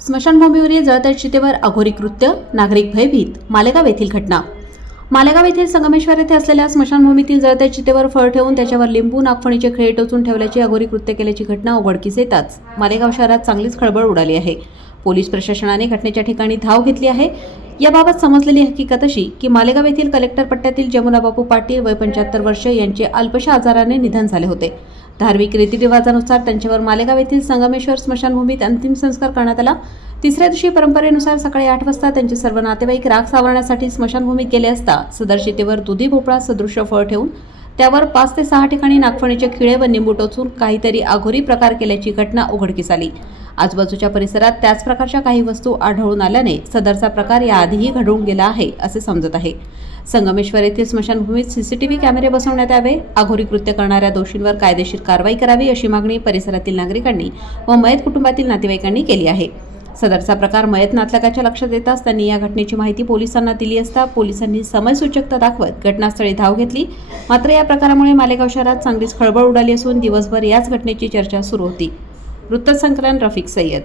स्मशानभूमीवरील जळत्या चितेवर अघोरी कृत्य नागरिक भयभीत मालेगाव येथील घटना. मालेगाव येथील संगमेश्वर येथे असलेल्या स्मशानभूमीतील जळत्या चितेवर फळ ठेवून त्याच्यावर लिंबू नागफणीचे खेळ टोचून ठेवल्याची अघोरी कृत्य केल्याची घटना उघडकीस येताच मालेगाव शहरात चांगलीच खळबळ उडाली आहे. पोलीस प्रशासनाने घटनेच्या ठिकाणी धाव घेतली आहे. याबाबत समजलेली हकीकत अशी की मालेगाव येथील कलेक्टर पट्ट्यातील जमुना बापू पाटील वय पंच्याहत्तर वर्ष यांचे अल्पशा आजाराने निधन झाले होते. धार्मिक रीतिरिवाजानुसार त्यांच्यावर मालेगाव येथील संगमेश्वर स्मशानभूमीत अंतिम संस्कार करण्यात आला. तिसऱ्या दिवशी परंपरेनुसार सकाळी आठ वाजता त्यांचे सर्व नातेवाईक राग सावरण्यासाठी स्मशानभूमीत गेले असता सदर दुधी भोपळा सदृश्य फळ ठेवून त्यावर पाच ते सहा ठिकाणी नागफणीचे खिळे व निंबू टोचून काहीतरी आघोरी प्रकार केल्याची घटना उघडकीस आली. आजूबाजूच्या परिसरात त्याच प्रकारच्या काही वस्तू आढळून आल्याने सदरचा प्रकार याआधीही घडून गेला आहे असे समजत आहे. संगमेश्वर येथील स्मशानभूमीत सीसीटीव्ही कॅमेरे बसवण्यात यावे आघोरी कृत्य करणाऱ्या दोषींवर कायदेशीर कारवाई करावी अशी मागणी परिसरातील नागरिकांनी व मयत कुटुंबातील नातेवाईकांनी केली आहे. सदरचा प्रकार मयत नातलकाच्या लक्षात येताच त्यांनी या घटनेची माहिती पोलिसांना दिली असता पोलिसांनी समयसूचकता दाखवत घटनास्थळी धाव घेतली. मात्र या प्रकारामुळे मालेगाव शहरात चांगलीच खळबळ उडाली असून दिवसभर याच घटनेची चर्चा सुरू होती. वृत्तसंकलन रफिक सय्यद.